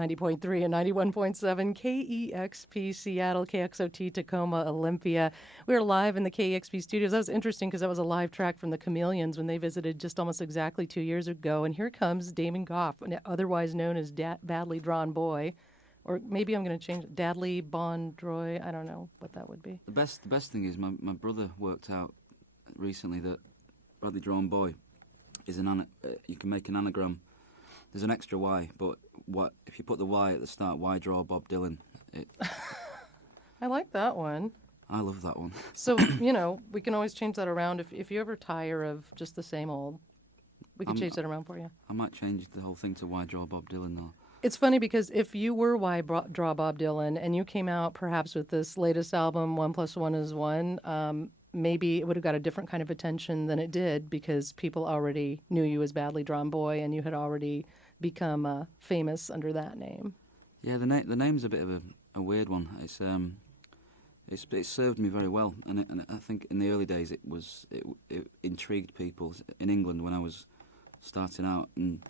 90.3 and 91.7 KEXP Seattle, KXOT Tacoma, Olympia. We were live in the KEXP studios. That was interesting because that was a live track from the Chameleons when they visited just almost exactly 2 years ago. And here comes Damon Goff, otherwise known as Badly Drawn Boy. Or maybe I'm going to change it. Dadley Bondroy. I don't know what that would be. The best thing is my brother worked out recently that Badly Drawn Boy is you can make an anagram. There's an extra Y, but if you put the Y at the start, why draw Bob Dylan? I like that one. I love that one. So, we can always change that around. If you ever tire of just the same old, we can change that around for you. I might change the whole thing to why draw Bob Dylan, though. It's funny because if you were Why Draw Bob Dylan and you came out perhaps with this latest album, 1 + 1 is 1, maybe it would have got a different kind of attention than it did because people already knew you as Badly Drawn Boy and you had already become famous under that name. Yeah, the name's a bit of a weird one. It served me very well, and I think in the early days it intrigued people in England when I was starting out, and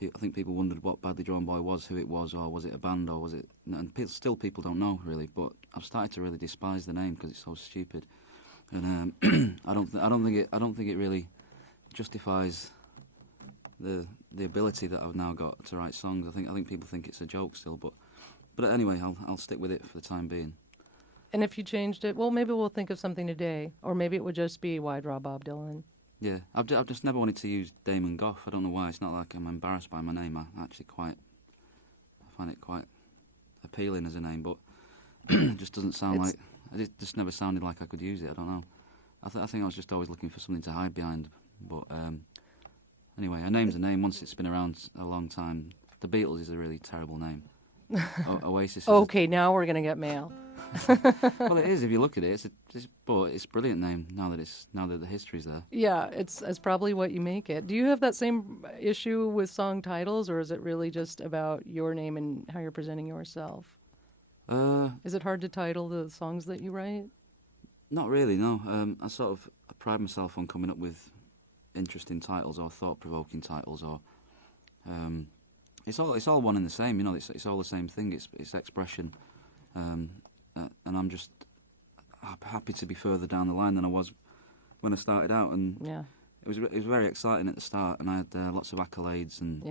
I think people wondered what Badly Drawn Boy was, who it was, or was it a band, or was it? And still people don't know really. But I've started to really despise the name because it's so stupid, and I don't think it really justifies the ability that I've now got to write songs. I think people think it's a joke still, but anyway, I'll stick with it for the time being. And if you changed it, well, maybe we'll think of something today, or maybe it would just be Why Draw Bob Dylan. Yeah, I've just never wanted to use Damon Goff. I don't know why. It's not like I'm embarrassed by my name. I find it quite appealing as a name, but it just doesn't sound like. It just never sounded like I could use it. I don't know. I think I was just always looking for something to hide behind. But anyway, a name's a name. Once it's been around a long time, the Beatles is a really terrible name. Oasis. Okay, now we're gonna get mail. Well, it is if you look at it. But it's a brilliant name now that the history's there. Yeah, it's probably what you make it. Do you have that same issue with song titles, or is it really just about your name and how you're presenting yourself? Is it hard to title the songs that you write? Not really, no. I pride myself on coming up with interesting titles or thought-provoking titles, or it's all one and the same. It's all the same thing. It's expression. And I'm just happy to be further down the line than I was when I started out. And yeah, it was very exciting at the start, and I had lots of accolades and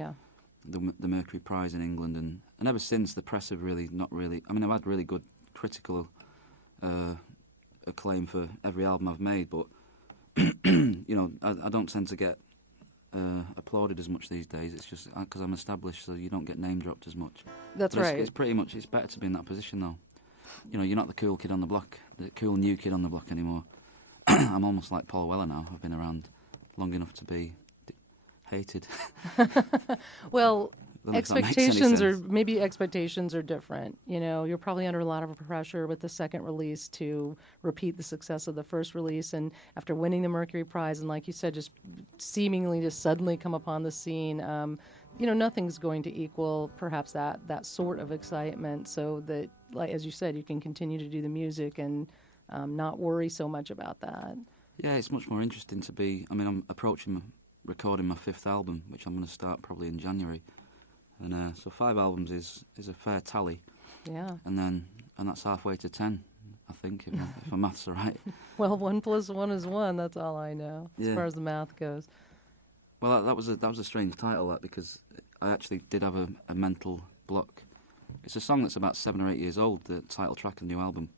the Mercury Prize in England, and ever since the press have really not really. I mean, I've had really good critical acclaim for every album I've made, but I don't tend to get applauded as much these days. It's just because I'm established, so you don't get name dropped as much. That's right. It's pretty much. It's better to be in that position, though. You're not the cool kid on the block, the cool new kid on the block anymore. I'm almost like Paul Weller now. I've been around long enough to be hated. Well, expectations are different. You're probably under a lot of pressure with the second release to repeat the success of the first release, and after winning the Mercury Prize, and like you said, just seemingly just suddenly come upon the scene. Nothing's going to equal perhaps that sort of excitement, so that, like as you said, you can continue to do the music and not worry so much about that. Yeah, it's much more interesting to be. I mean, I'm approaching recording my 5th album, which I'm going to start probably in January, and so 5 albums is a fair tally. Yeah. And that's halfway to 10, I think, if my maths are right. Well, 1 + 1 is 1. That's all I know as far as the math goes. Well, that was a strange title, because I actually did have a mental block. It's a song that's about 7 or 8 years old, the title track of the new album,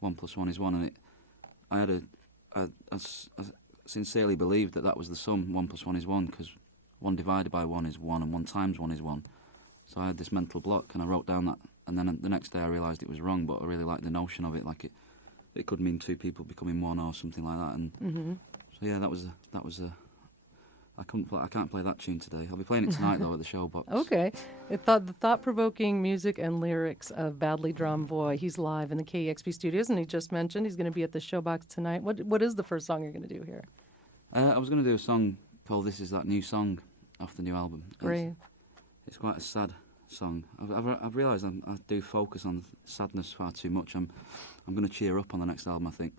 1 + 1 is 1, and I sincerely believed that was the sum, 1 + 1 is 1, because 1 divided by 1 is 1, and 1 times 1 is 1. So I had this mental block, and I wrote down that, and then the next day I realised it was wrong, but I really liked the notion of it, like it could mean 2 people becoming 1 or something like that, and so yeah, that was a. I can't play that tune today. I'll be playing it tonight, though, at the Showbox. Okay. The thought-provoking music and lyrics of Badly Drawn Boy. He's live in the KEXP studios, and he just mentioned he's going to be at the Showbox tonight. What is the first song you're going to do here? I was going to do a song called This Is That New Song off the new album. Great. It's quite a sad song. I've realised I do focus on sadness far too much. I'm going to cheer up on the next album, I think.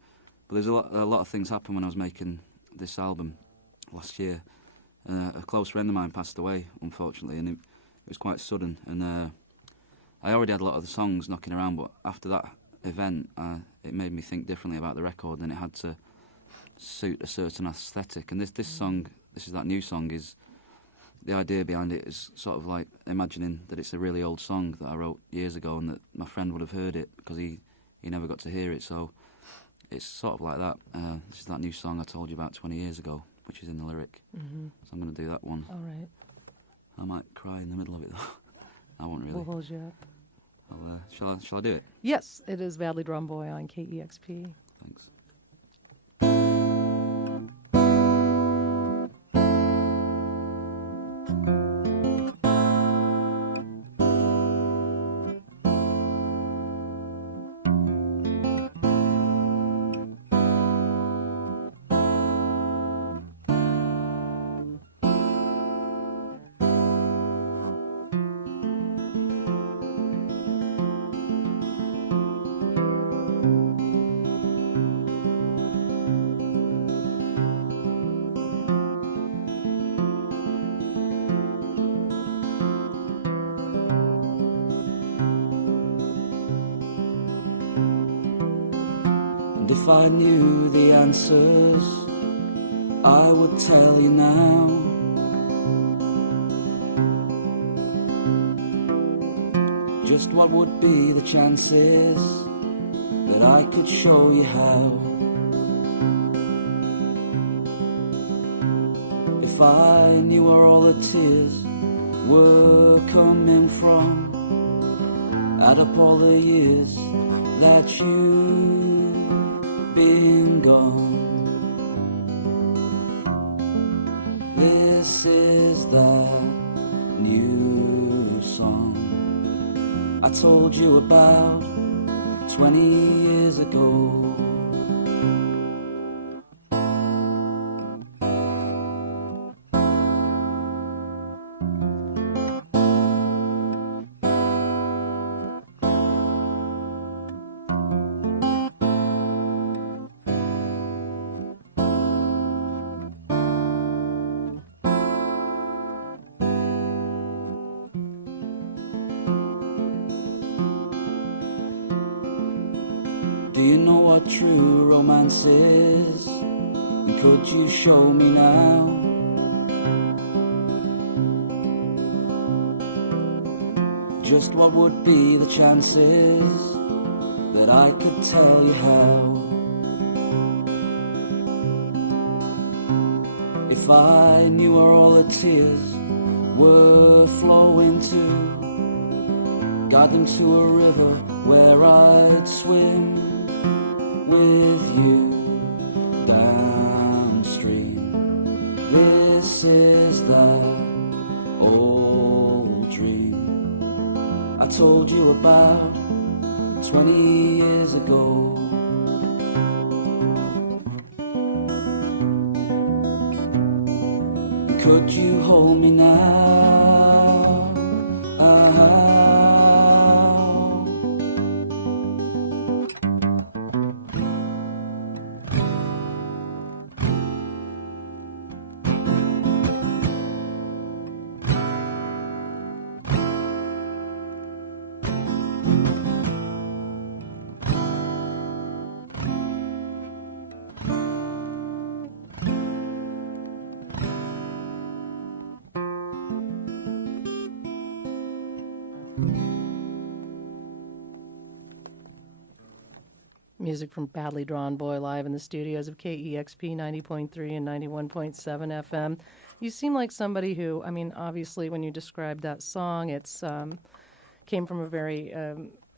But there's a lot of things happened when I was making this album last year. A close friend of mine passed away, unfortunately, and it was quite sudden. And I already had a lot of the songs knocking around, but after that event, it made me think differently about the record, and it had to suit a certain aesthetic. And this song, this is that new song, is the idea behind it is sort of like imagining that it's a really old song that I wrote years ago, and that my friend would have heard it because he never got to hear it. So it's sort of like that. This is that new song I told you about 20 years ago, which is in the lyric. Mm-hmm. So I'm going to do that one. All right. I might cry in the middle of it though. I won't really. We'll hold you up. Shall I do it? Yes, it is Badly Drawn Boy on KEXP. Thanks. And if I knew the answers, I would tell you now. Just what would be the chances that I could show you how? If I knew where all the tears were coming from, add up all the years that you've been gone. This is that new song I told you about 20 years ago. Do you know what true romance is? And could you show me now? Just what would be the chances that I could tell you how? If I knew where all the tears were flowing to, guide them to a river where I'd swim with you downstream. This is that old dream I told you about 20 years ago. Could you hold me now? Music from Badly Drawn Boy live in the studios of KEXP 90.3 and 91.7 FM. You seem like somebody who, I mean, obviously when you described that song, it's came from a very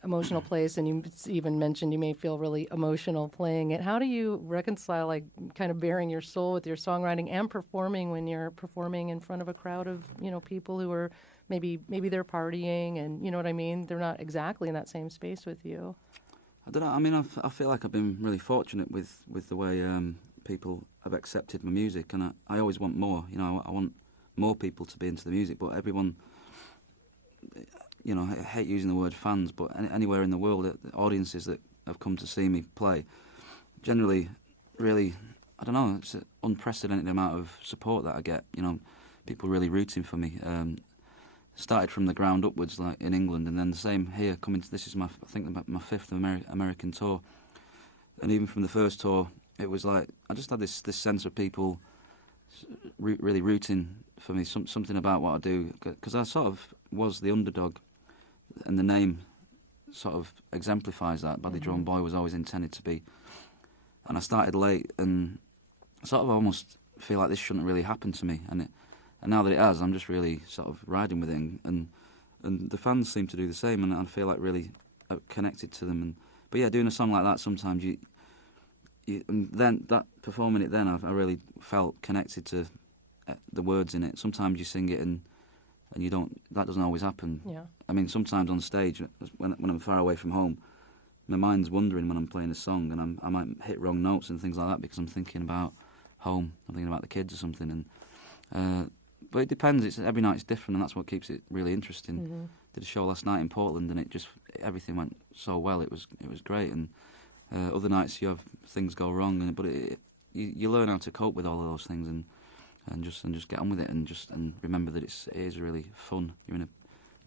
emotional place, and you even mentioned you may feel really emotional playing it. How do you reconcile, like, kind of bearing your soul with your songwriting and performing when you're performing in front of a crowd of, you know, people who are maybe they're partying, and you know what I mean? They're not exactly in that same space with you. I don't know. I mean, I feel like I've been really fortunate with the way people have accepted my music, and I always want more. You know, I want more people to be into the music, but everyone, you know, I hate using the word fans, but anywhere in the world, the audiences that have come to see me play, generally, really, I don't know, it's an unprecedented amount of support that I get. You know, people really rooting for me. started from the ground upwards, like in England, and then the same here. This is I think my fifth American tour, and even from the first tour, it was like I just had this sense of people really rooting for me, something about what I do, because I sort of was the underdog, and the name sort of exemplifies that. Badly Drawn Boy was always intended to be, and I started late, and sort of almost feel like this shouldn't really happen to me, and now that it has, I'm just really sort of riding with it, and the fans seem to do the same, and I feel like really connected to them. But yeah, doing a song like that, sometimes you and then that performing it, then I really felt connected to the words in it. Sometimes you sing it and you don't. That doesn't always happen. Yeah. I mean, sometimes on stage when I'm far away from home, my mind's wandering when I'm playing a song, and I might hit wrong notes and things like that because I'm thinking about home. I'm thinking about the kids or something, and. But it depends. Every night's different, and that's what keeps it really interesting. Did a show last night in Portland, and everything went so well. It was great. And other nights you have things go wrong, but you learn how to cope with all of those things, and just get on with it, and remember that it is really fun. You're in a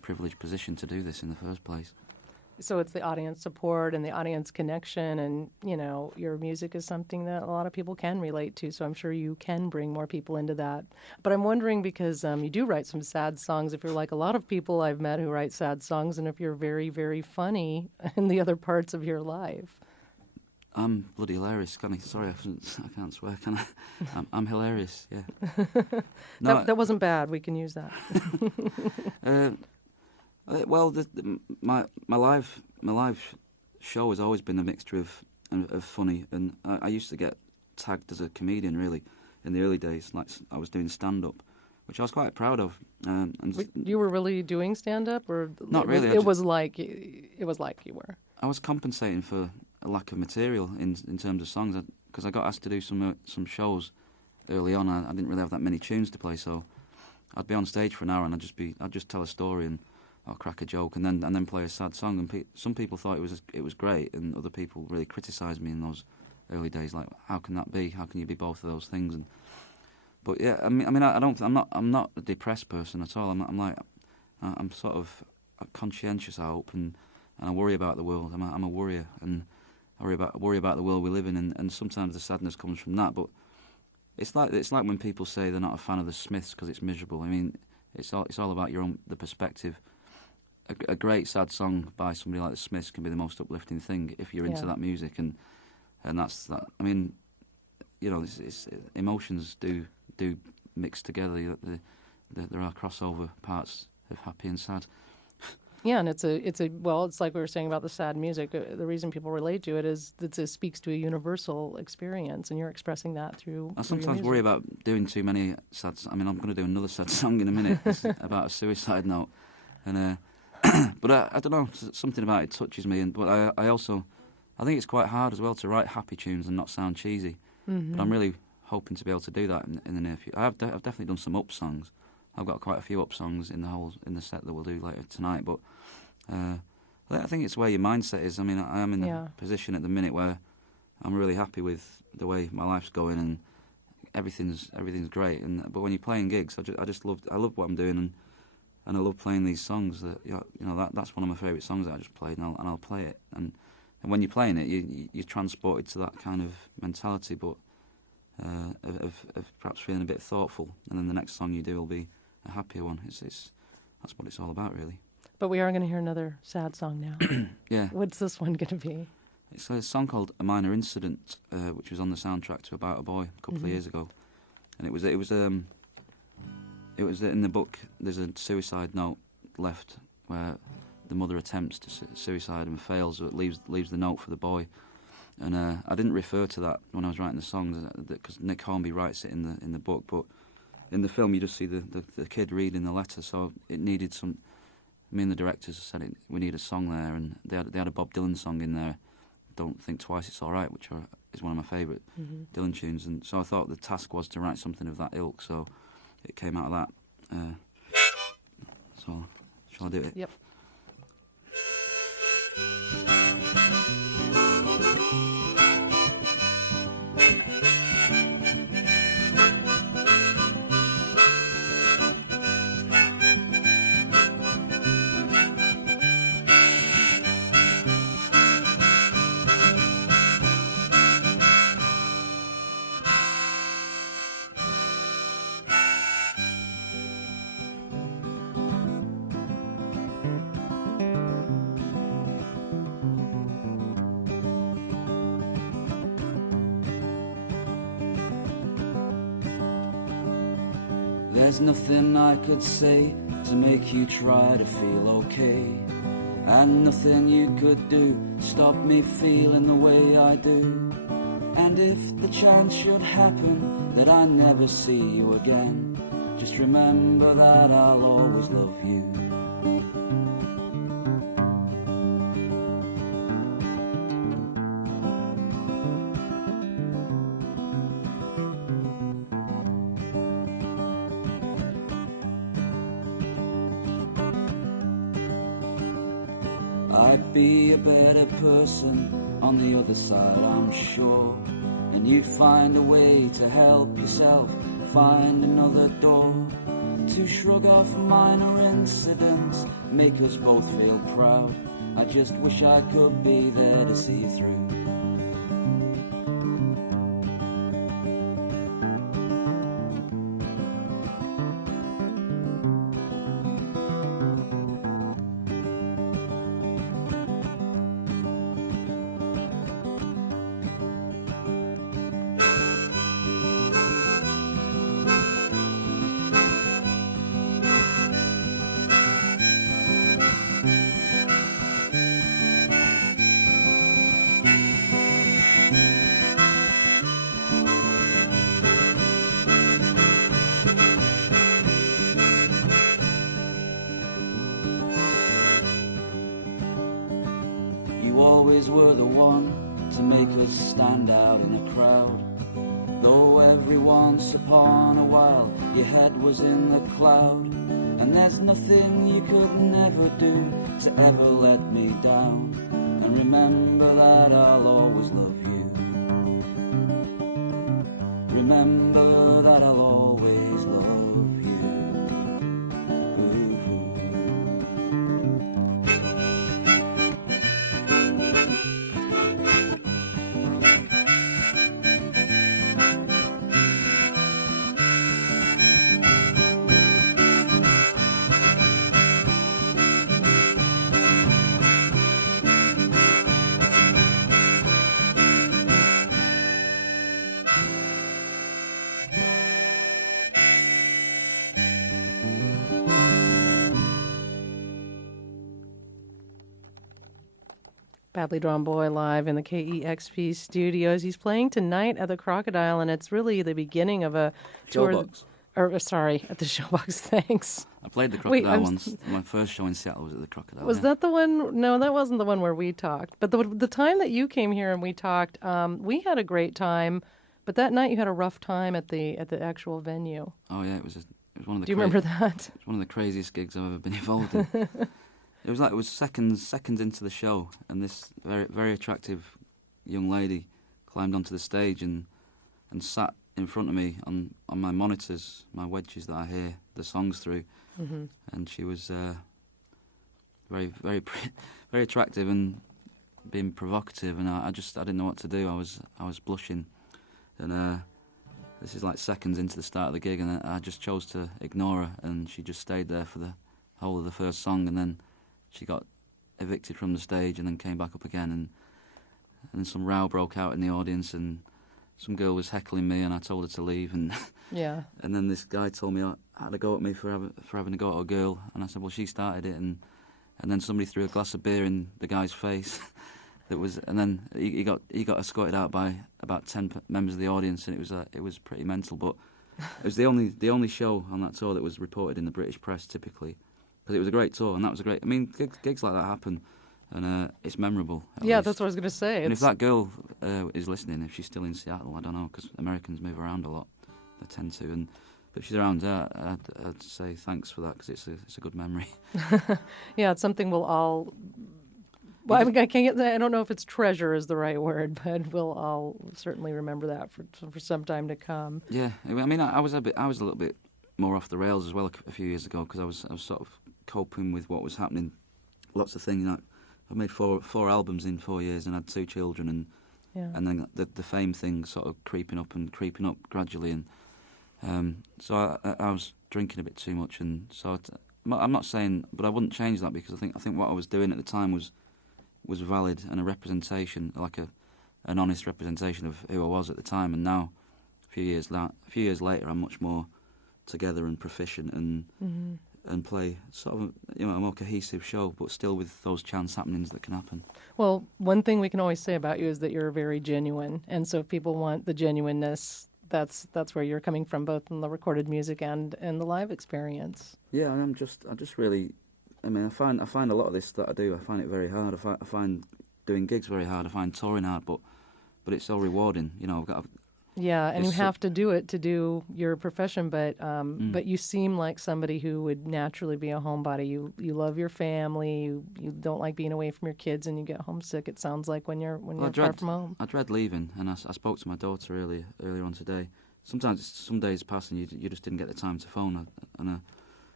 privileged position to do this in the first place. So it's the audience support and the audience connection, and your music is something that a lot of people can relate to. So I'm sure you can bring more people into that. But I'm wondering, because you do write some sad songs, if you're like a lot of people I've met who write sad songs, and if you're very, very funny in the other parts of your life. I'm bloody hilarious. Sorry, I can't swear, can I? I'm hilarious. Yeah. No, that wasn't bad. We can use that. Well, my live show has always been a mixture of funny, and I used to get tagged as a comedian really in the early days. Like I was doing stand up, which I was quite proud of. You were really doing stand up, or not really? It was like you were. I was compensating for a lack of material in terms of songs, because I got asked to do some shows early on. I didn't really have that many tunes to play, so I'd be on stage for an hour and I'd just tell a story and I'll crack a joke and then play a sad song. And some people thought it was great, and other people really criticised me in those early days. Like, how can that be? How can you be both of those things? But yeah, I'm not a depressed person at all. I'm sort of conscientious, I hope, and I worry about the world. I'm a worrier, and I worry about the world we live in, and sometimes the sadness comes from that. But it's like when people say they're not a fan of the Smiths because it's miserable. I mean, it's all about the perspective. A great sad song by somebody like the Smiths can be the most uplifting thing if you're into that music, and that's that. I mean, emotions do mix together. There are crossover parts of happy and sad. Yeah, and it's like we were saying about the sad music. The reason people relate to it is that it speaks to a universal experience, and you're expressing that through. I sometimes worry about doing too many sad. I'm going to do another sad song in a minute. It's about a suicide note, and but I don't know, something about it touches me. But I think it's quite hard as well to write happy tunes and not sound cheesy. But I'm really hoping to be able to do that in the near future. I've definitely done some up songs. I've got quite a few up songs in the set that we'll do later tonight. But I think it's where your mindset is. I mean, I am in a position at the minute where I'm really happy with the way my life's going, and everything's great. But when you're playing gigs, I love what I'm doing, and I love playing these songs. That's one of my favourite songs that I just played, and I'll play it. And when you're playing it, you're transported to that kind of mentality, but of perhaps feeling a bit thoughtful. And then the next song you do will be a happier one. That's what it's all about, really. But we are going to hear another sad song now. Yeah. What's this one going to be? It's a song called "A Minor Incident," which was on the soundtrack to About a Boy a couple of years ago, and it was in the book. There's a suicide note left where the mother attempts to suicide and fails, so it leaves the note for the boy. And I didn't refer to that when I was writing the songs because Nick Hornby writes it in the book, but in the film you just see the kid reading the letter, so it needed some. Me and the directors said we need a song there, and they had a Bob Dylan song in there, "Don't Think Twice, It's All Right," which is one of my favourite Dylan tunes, and so I thought the task was to write something of that ilk, so it came out of that. So shall I do it? Yep. There's nothing I could say to make you try to feel okay, and nothing you could do to stop me feeling the way I do. And if the chance should happen that I never see you again, just remember that I'll always love you. I'd be a better person on the other side, I'm sure. And you'd find a way to help yourself, find another door, to shrug off minor incidents, make us both feel proud. I just wish I could be there to see you through. You always were the one to make us stand out in a crowd. Though every once upon a while your head was in the cloud. And there's nothing you could never do to ever let me down. And remember that I'll always love you. Remember that I'll always love you. Badly Drawn Boy live in the KEXP studios. He's playing tonight at the Crocodile, and it's really the beginning of a tour. Showbox. Sorry, at the Showbox, thanks. I played the Crocodile once. My first show in Seattle was at the Crocodile. Was that the one? No, that wasn't the one where we talked. But the time that you came here and we talked, we had a great time. But that night you had a rough time at the actual venue. Oh yeah, it was one of the. Do you remember that? It was one of the craziest gigs I've ever been involved in. It was seconds into the show, and this very very attractive young lady climbed onto the stage and sat in front of me on my monitors, my wedges that I hear the songs through, and she was very very very attractive and being provocative, and I didn't know what to do. I was blushing, and this is like seconds into the start of the gig, and I just chose to ignore her, and she just stayed there for the whole of the first song, and then she got evicted from the stage and then came back up again, and then some row broke out in the audience, and some girl was heckling me, and I told her to leave, and yeah. And then this guy told me I had a go at me for having a go at a girl, and I said, well, she started it, and then somebody threw a glass of beer in the guy's face, and then he got escorted out by about 10 members of the audience, and it was pretty mental, but it was the only show on that tour that was reported in the British press typically. Because it was a great tour, and that was a great. I mean, gigs like that happen, and it's memorable. Yeah, least. That's what I was going to say. And if that girl is listening, if she's still in Seattle, I don't know, because Americans move around a lot. They tend to, but if she's around there, I'd say thanks for that, because it's a good memory. Yeah, it's something we'll all. Well, I don't know if it's treasure is the right word, but we'll all certainly remember that for some time to come. Yeah, I mean, I was a little bit more off the rails as well a few years ago, because I was sort of coping with what was happening. Lots of things. I made four albums in 4 years and had 2 children, and then the fame thing sort of creeping up gradually, and so I was drinking a bit too much, and so I'm not saying, but I wouldn't change that, because I think what I was doing at the time was valid and a representation, like an honest representation of who I was at the time. And now, a few years later, I'm much more together and proficient and play sort of a more cohesive show, but still with those chance happenings that can happen. Well, one thing we can always say about you is that you're very genuine, and so if people want the genuineness, that's where you're coming from, both in the recorded music and the live experience. Yeah, and I just really, I mean, I find a lot of this that I do, I find it very hard. I find doing gigs very hard. I find touring hard, but it's so rewarding. Yeah, and you have to do it to do your profession, but you seem like somebody who would naturally be a homebody. You love your family. You don't like being away from your kids, and you get homesick. It sounds like when you're far from home. I dread leaving, and I spoke to my daughter earlier on today. Sometimes some days pass and you just didn't get the time to phone. And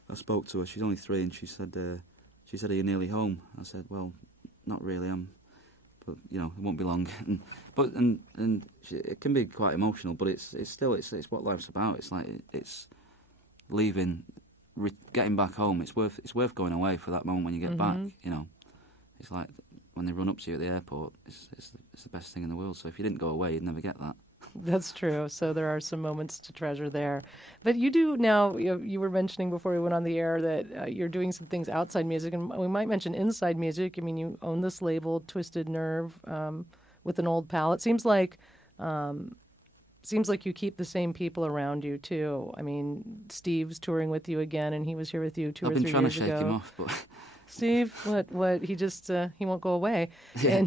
I spoke to her. She's only 3, and she said, "Are you nearly home?" I said, "Well, not really. But it won't be long." It can be quite emotional, but it's still what life's about. It's like it's leaving, getting back home. It's worth going away for that moment when you get back. It's like when they run up to you at the airport. It's the best thing in the world. So if you didn't go away, you'd never get that. That's true. So there are some moments to treasure there. But you do now, you were mentioning before we went on the air that you're doing some things outside music, and we might mention inside music. I mean, you own this label, Twisted Nerve, with an old pal. It seems like you keep the same people around you, too. I mean, Steve's touring with you again, and he was here with you 2 or 3 years ago. I've been trying to shake him off, but... Steve, what? He just he won't go away. Yeah.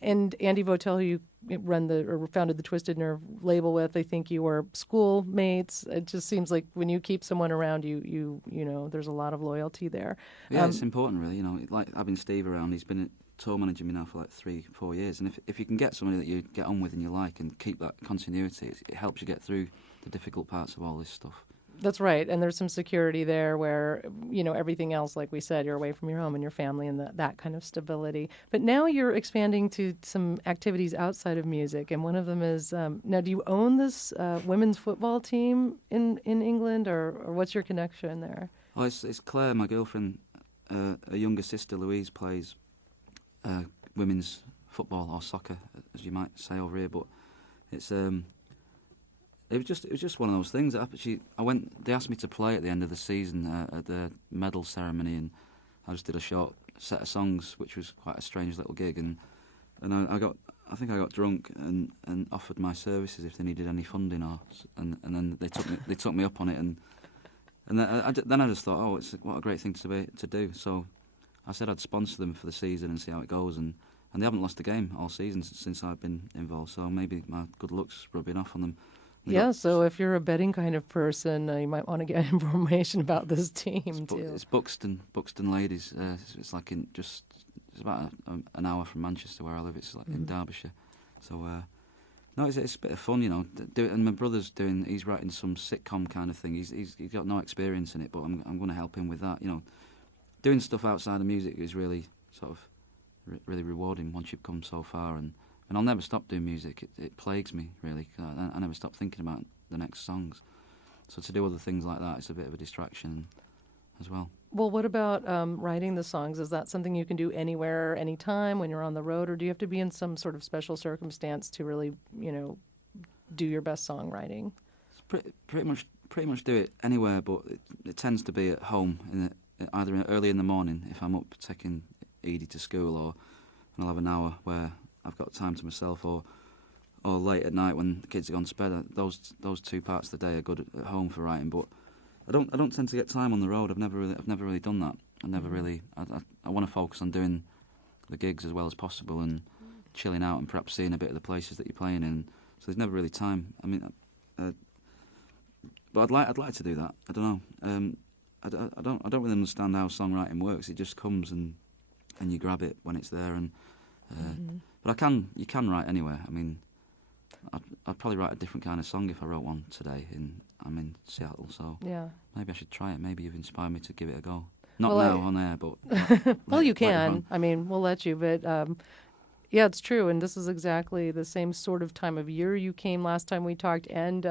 And Andy Votel, who you founded the Twisted Nerve label with, I think you were schoolmates. It just seems like when you keep someone around you there's a lot of loyalty there. Yeah, it's important, really. Like having Steve around. He's been tour managing me now for like 3-4 years, and if you can get somebody that you get on with and you like and keep that continuity, it helps you get through the difficult parts of all this stuff. That's right, and there's some security there where, everything else, like we said, you're away from your home and your family and that kind of stability. But now you're expanding to some activities outside of music, and one of them is, now do you own this women's football team in England, or what's your connection there? Oh, it's Claire, my girlfriend. Her younger sister, Louise, plays women's football, or soccer, as you might say over here, but it's... It was just one of those things. They asked me to play at the end of the season at the medal ceremony, and I just did a short set of songs, which was quite a strange little gig. And I think I got drunk and offered my services if they needed any funding, and then they took me up on it, and then I just thought, oh, what a great thing to do. So I said I'd sponsor them for the season and see how it goes, and they haven't lost a game all season since I've been involved. So maybe my good luck's rubbing off on them. Yeah, so if you're a betting kind of person, you might want to get information about this team too. It's Buxton Ladies. It's like it's about an hour from Manchester where I live. It's like in Derbyshire. So no, it's a bit of fun, and my brother's he's writing some sitcom kind of thing. He's got no experience in it, but I'm going to help him with that. Doing stuff outside of music is really sort of really rewarding once you've come so far, and I'll never stop doing music. It plagues me, really. I never stop thinking about the next songs. So to do other things like that, it's a bit of a distraction as well. Well, what about writing the songs? Is that something you can do anywhere, anytime, when you're on the road, or do you have to be in some sort of special circumstance to really, do your best songwriting? It's pretty much do it anywhere, but it tends to be at home, either early in the morning if I'm up taking Edie to school, and I'll have an hour where I've got time to myself, or late at night when the kids are gone to bed. Those 2 parts of the day are good at home for writing, but I don't tend to get time on the road. I've never really done that. I want to focus on doing the gigs as well as possible and chilling out and perhaps seeing a bit of the places that you're playing in. So there's never really time. I mean, but I'd like to do that. I don't know. I don't really understand how songwriting works. It just comes and you grab it when it's there, and. But you can write anywhere. I mean, I'd probably write a different kind of song if I wrote one today. I'm in Seattle, so yeah. Maybe I should try it. Maybe you've inspired me to give it a go. Not on air, but... Well, you can. I mean, we'll let you, but yeah, it's true, and this is exactly the same sort of time of year you came last time we talked, and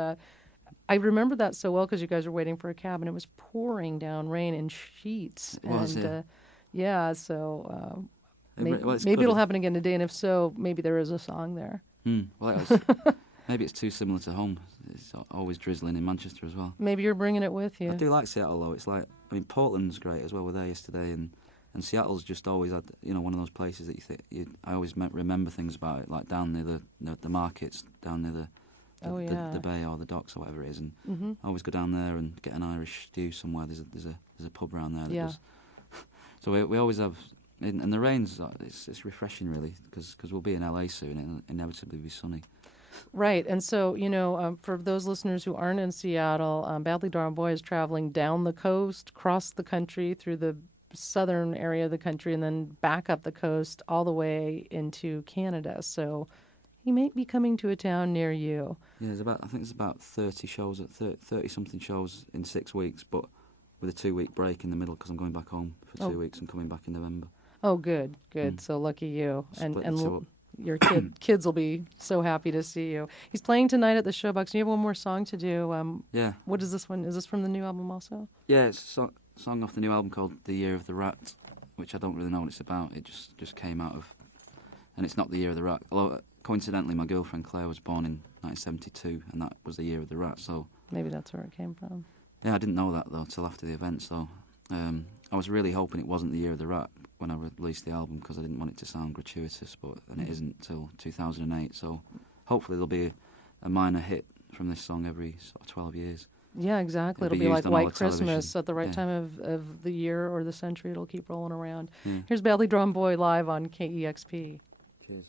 I remember that so well because you guys were waiting for a cab, and it was pouring down rain in sheets. It was, yeah, so... Maybe it'll happen again today, and if so, maybe there is a song there. Well, Maybe it's too similar to home. It's always drizzling in Manchester as well. Maybe you're bringing it with you. I do like Seattle though. It's like, I mean, Portland's great as well. We're there yesterday, and Seattle's just always had, one of those places that I always remember things about it, like down near the markets, down near the bay or the docks or whatever it is, and I always go down there and get an Irish stew somewhere. There's a pub around there that does. So we always have, and the rain's it's refreshing really, because we'll be in LA soon and it'll inevitably be sunny. Right, and so, for those listeners who aren't in Seattle, Badly Drawn Boy is traveling down the coast, across the country, through the southern area of the country, and then back up the coast all the way into Canada. So he may be coming to a town near you. Yeah, I think there's about 30 shows, 30-something shows in 6 weeks, but with a 2-week break in the middle because I'm going back home for 2 weeks and coming back in November. Oh, good. So lucky you. Split Your kids will be so happy to see you. He's playing tonight at the Showbox. You have one more song to do. Yeah. What is this one? Is this from the new album also? Yeah, it's a song off the new album called The Year of the Rat, which I don't really know what it's about. It just came out of... And it's not The Year of the Rat. Although, coincidentally, my girlfriend Claire was born in 1972, and that was The Year of the Rat, so... Maybe that's where it came from. Yeah, I didn't know that, though, till after the event, so... I was really hoping it wasn't The Year of the Rat when I released the album, because I didn't want it to sound gratuitous, and it isn't till 2008, so hopefully there'll be a minor hit from this song every sort of 12 years. Yeah, exactly. It'll be like White Christmas at the right time of the year or the century. It'll keep rolling around. Yeah. Here's Badly Drawn Boy live on KEXP. Cheers.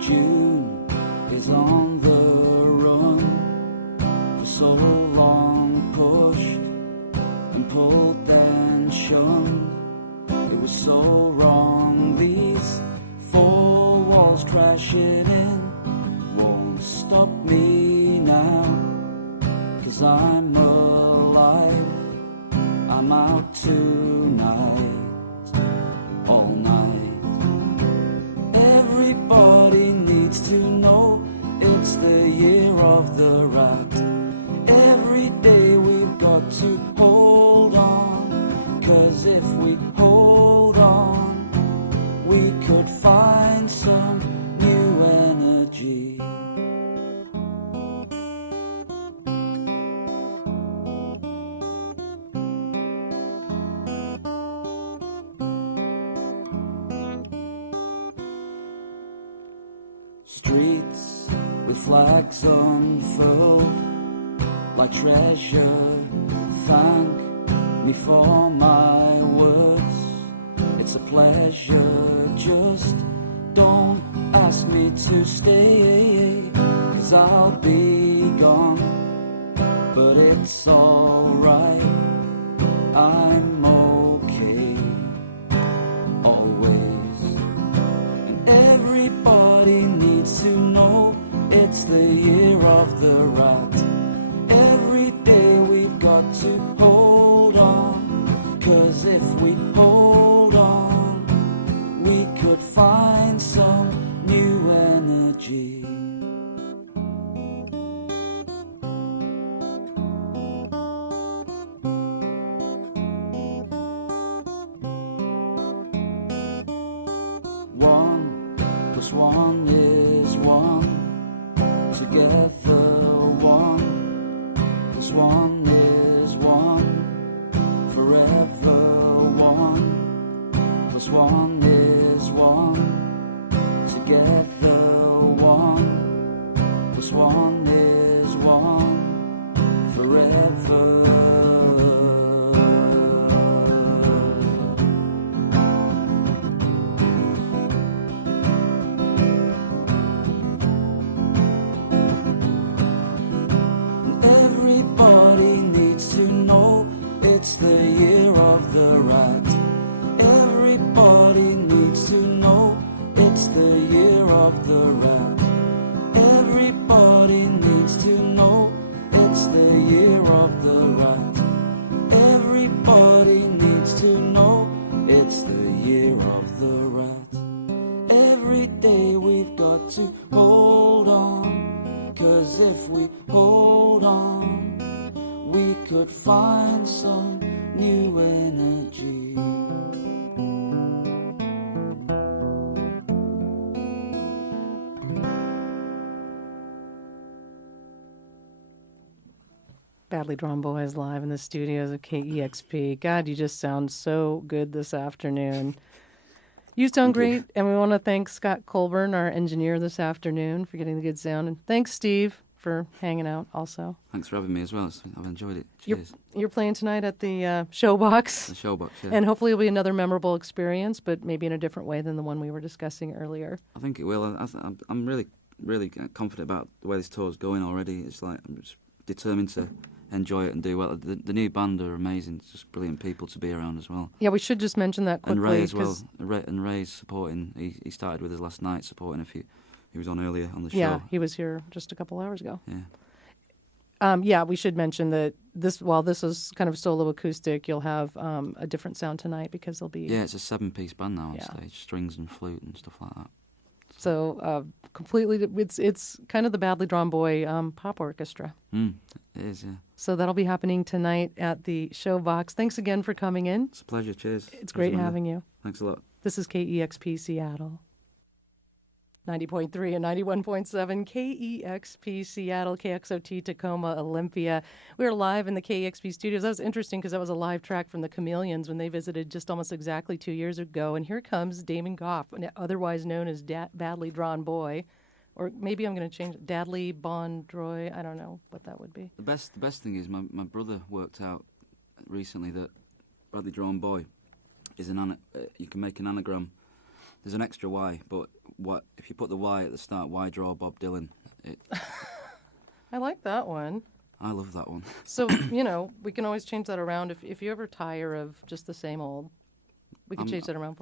June is on the run, for so long pushed and pulled then shunned. It was so wrong, these four walls crashing in won't stop me now, 'cause I'm alive, I'm out tonight, all night. Everybody needs to know it's the year of the rat. Every day we've got to hold on, 'cause if we hold on, we could find some new energy. Streets with flags unfurled like treasure, thank me for my words. It's a pleasure, just don't ask me to stay, 'cause I'll be gone, but it's alright, I'm okay, always. And everybody needs to know it's the year of the rat. Every day we've got to hold on, 'cause if we hold on, we could find some new energy. One plus one is one, together one plus one is one, forever one plus one is one, together one plus one is one, forever. Everybody needs to know it's the year of the rat. Everybody needs to know it's the year of the rat. Everybody needs to know it's the G. Badly Drawn Boys live in the studios of KEXP. God, you just sound so good this afternoon. You sound Thank you. great, and we want to thank Scott Colburn, our engineer this afternoon, for getting the good sound. And thanks, Steve, for hanging out also. Thanks for having me as well. I've enjoyed it. Cheers. You're playing tonight at the Showbox, The Showbox, yeah. and hopefully it'll be another memorable experience, but maybe in a different way than the one we were discussing earlier. I think it will. I'm really, really confident about the way this tour's going already. It's like I'm just determined to enjoy it and do well. The new band are amazing. It's just brilliant people to be around as well. Yeah, we should just mention that quickly. And Ray as well. Ray's supporting. He started with us last night, supporting a few. He was on earlier on the show. Yeah, he was here just a couple hours ago. Yeah. Yeah, we should mention that while this is kind of solo acoustic, you'll have a different sound tonight because there'll be... Yeah, it's a 7-piece band now on Yeah. stage. Strings and flute and stuff like that. So completely, it's kind of the Badly Drawn Boy pop orchestra. It is, yeah. So that'll be happening tonight at the Showbox. Thanks again for coming in. It's a pleasure. Cheers. It's great having you. Thanks a lot. This is KEXP Seattle. 90.3 and 91.7 KEXP Seattle, KXOT Tacoma, Olympia. We were live in the KEXP studios. That was interesting because that was a live track from the Chameleons when they visited just almost exactly 2 years ago. And here comes Damon Goff, otherwise known as Badly Drawn Boy. Or maybe I'm going to change it. Dadley Bondroy. I don't know what that would be. The best thing is my brother worked out recently that Badly Drawn Boy is you can make an anagram. There's an extra Y, but if you put the Y at the start, why draw Bob Dylan? I like that one. I love that one. So, we can always change that around. If you ever tire of just the same old, we can change that around for you.